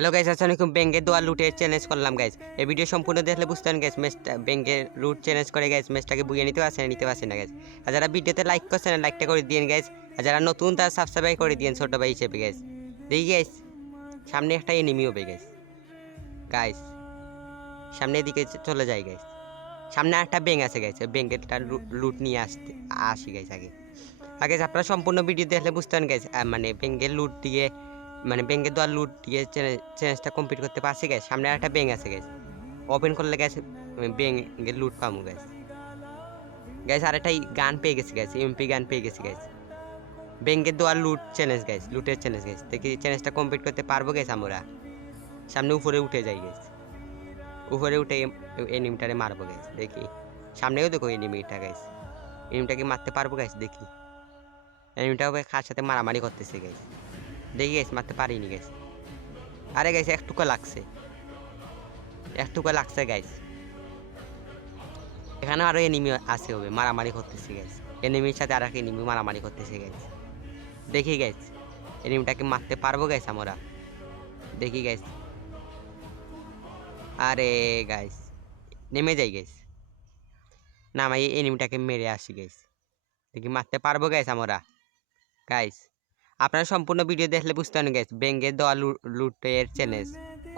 Hello guys আসসালামাইকুম ব্যাঙ্কের দোয়া লুটে চ্যালেঞ্জ করলাম গাইস এই ভিডিও সম্পূর্ণ দেখলে বুঝতে পারেন গাইস ম্যাচটা ব্যাঙ্কের লুট চ্যালেঞ্জ করে গাইস ম্যাচটাকে বুঝিয়ে নিতে পারছে না নিতে পারছে না গাইস আর যারা ভিডিওতে লাইক করছেন লাইকটা করে দিন গাইস আর যারা নতুন, তারা সাবস্ক্রাইব করে দিন ছোট ভাই হিসেবে গাইস দেখি গাইস সামনে একটা এনিমি হবে গাইস গাইস সামনের দিকে চলে যায় গাইস সামনে একটা ব্যাঙ্ক আছে গাইস ব্যাঙ্কেরটা লুট নিয়ে আসতে আসি গাইস আগে। আগে আপনারা সম্পূর্ণ ভিডিও দেখলে বুঝতে পারেন গাইস মানে ব্যাঙ্কের লুট দিয়ে মানে ব্যাঙ্কের দোয়ার লুট দিয়ে চ্যালেঞ্জটা কমপ্লিট করতে পারছি গ্যাস সামনে একটা ব্যাঙ্ক আছে গেছে ওপেন করলে গ্যাস ব্যাঙ্কের লুট পাবো গেছে গ্যাস আর একটা গান পেয়ে গেছে গ্যাস এমপি গান পেয়ে গেছে গ্যাস ব্যাঙ্কের দোয়ার লুট চ্যালেঞ্জ গ্যাস লুটের চ্যালেঞ্জ গেছে দেখি চ্যালেঞ্জটা কমপ্লিট করতে পারব গেছে আমরা? সামনে উপরে উঠে যাই গেছে উপরে উঠে এনিমিটারে মারবো গেছে দেখি। সামনেও দেখো এনিমিটা গ্যাস এনিমিটাকে মারতে পারব গেছে দেখি। এনিমিটা হবে কার সাথে মারামারি করতেছে গ্যাস দেখি গেছে মারতে পারিনি গেছ আরে গেছে একটুকু লাগছে। একটুকু লাগছে গাইস এখানে আরও এনিমি আছে হবে, মারামারি করতেছে গাইস এনিমির সাথে আর এক এনিমি মারামারি করতেছে গাইস দেখি গাইস এনিমিটাকে মারতে পারব গাইস আমরা? দেখি গাইস আরে গাইস নেমে যাই গাইস না আমি এনিমিটাকে মেরে আসি গাইস দেখি মারতে পারব গাইস আমরা? গাইস আপনারা সম্পূর্ণ ভিডিও দেখলে বুঝতে পারেন গেছে ব্যাঙ্গের দেওয়া লুটের চ্যালেঞ্জ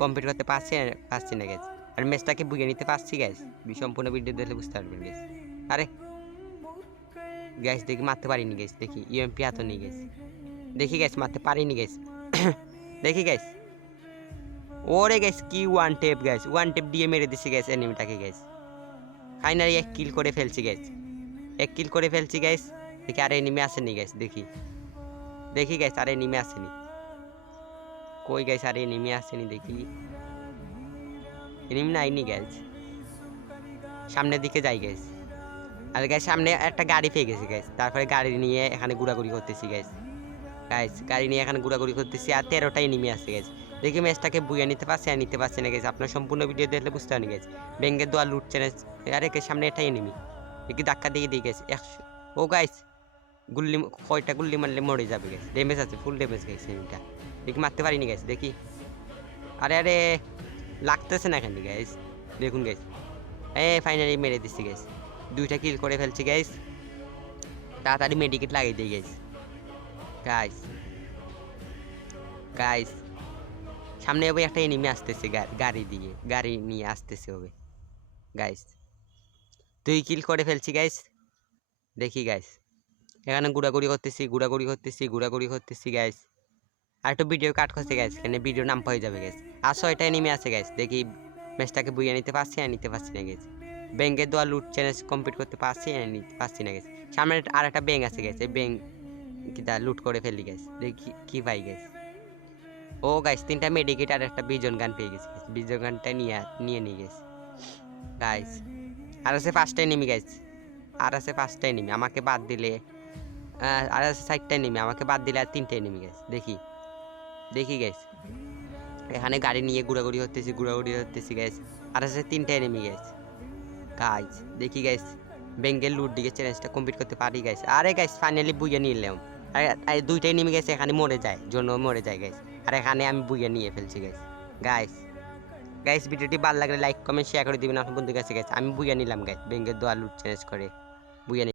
কমপ্লিট করতে পারছি পারছি না গেছে আর ম্যাচটাকে বুঝে নিতে পারছি গ্যাস সম্পূর্ণ ভিডিও দেখলে বুঝতে পারবেন গ্যাস আরে! গ্যাস দেখি মারতে পারিনি গ্যাস দেখি ইউএমপি হাতও নিয়ে গেছে দেখি গ্যাস মারতে পারিনি গ্যাস দেখি গ্যাস ওরে গ্যাস কি one tape gas one tape দিয়ে মেরে দিছি গ্যাস এনিমিটাকে গ্যাস ফাইনালি এক কিল করে ফেলছি গ্যাস এক কিল করে ফেলছি গ্যাস দেখি আর এনিমি আসেনি গ্যাস দেখি। দেখি গাইস আরে নেমে আসেনি। কই গাইস আরে নেমে আসেনি দেখি। এনিমি নাইনি গাইস সামনের দিকে যাই গাইস আর গাইস সামনে একটা গাড়ি পেয়ে গেছে গাইস তারপরে গাড়ি নিয়ে এখানে ঘোরাঘুরি করতেছি গাইস গাইস গাড়ি নিয়ে এখানে ঘোরাঘুরি করতেছি আর তেরোটাই নেমে আসছে গাইস দেখি ম্যাচটাকে বুয়ে নিতে পারছে আর নিতে পারছে না গেছে আপনার সম্পূর্ণ ভিডিও দেখলে বুঝতে পারেন গেছে ব্যাঙ্গের দোয়া লুট চ্যালেঞ্জ আরে সামনে এটাই নেমি দেখি ধাক্কা দিয়ে দিয়ে গেছে একশো ও গাইস গুল্লি কয়টা গুল্লি মারলে মরে যাবে গেছে ড্যামেজ আছে ফুল ড্যামেজ গেছে এটা দেখি মারতে পারিনি গেছে দেখি। আরে আরে, লাগতেছে না এখানে গাইস দেখুন গাইস এ ফাইনালি মেরে দিচ্ছি গাইস দুইটা কিল করে ফেলছি গাইস তাড়াতাড়ি মেডিকেট লাগিয়ে দিই গাইস গাইস গাইস সামনে হবে একটা এনিমি আসতেছে গাড়ি দিয়ে। গাড়ি নিয়ে আসতেছে হবে গাইস দুই কিল করে ফেলছি গাইস দেখি গাইস এখানে ঘোরাঘুরি করতেছি ঘোরাঘুরি করতেছি ঘোরাঘুরি করতেছি গ্যাস আর একটু ভিডিও কাট করছে গ্যাস এখানে ভিডিও নাম হয়ে যাবে গ্যাস আর ছয়টা নেমে আছে গ্যাস দেখি ম্যাচটাকে বুঝিয়ে নিতে পারছি আর নিতে পারছি না গ্যাস ব্যাংকের দোয়া লুট চ্যালেঞ্জ কমপ্লিট করতে পারছি আর নিতে পারছি না গ্যাস সামনে আর একটা ব্যাঙ্ক আছে এই ব্যাঙ্ক কিটা লুট করে ফেলি গেছে দেখি কি পাই গ্যাস ও গাইস তিনটা মেডিকেট আর একটা বিজন গান পেয়ে গেছে বিজন গানটা নিয়ে নিয়ে নিয়ে গেছে গাইস আর আছে পাঁচটাই নেমে গাইস আর আছে পাঁচটাই নেমে আমাকে বাদ দিলে আর আছে নেমে আমাকে বাদ দিলে আর তিনটায় নেমে গেছে দেখি। দেখি গেছে এখানে গাড়ি নিয়ে ঘোরাঘুরি হতেছি ঘোরাঘুরি হতেছি গেছে আর আছে তিনটায় নেমে গেছে গাইস দেখি গাইস বেঙ্গেল লুট দিকে চ্যালেঞ্জটা কমপ্লিট করতে পারি গাইস আরে গাইস ফাইনালি বুঝে নিলাম আরে দুইটাই নেমে গেছে এখানে মরে যায়, জন্য মরে যায় গাইস আর এখানে আমি বুঝে নিয়ে ফেলছি গাইস গাইস গাইস ভিডিওটি ভালো লাগলে লাইক কমেন্ট শেয়ার করে দিবেন আপনার বন্ধুর কাছে গাইস আমি বুঝে নিলাম গাইস বেঙ্গের দোয়া লুট চ্যালেঞ্জ করে। বুঝে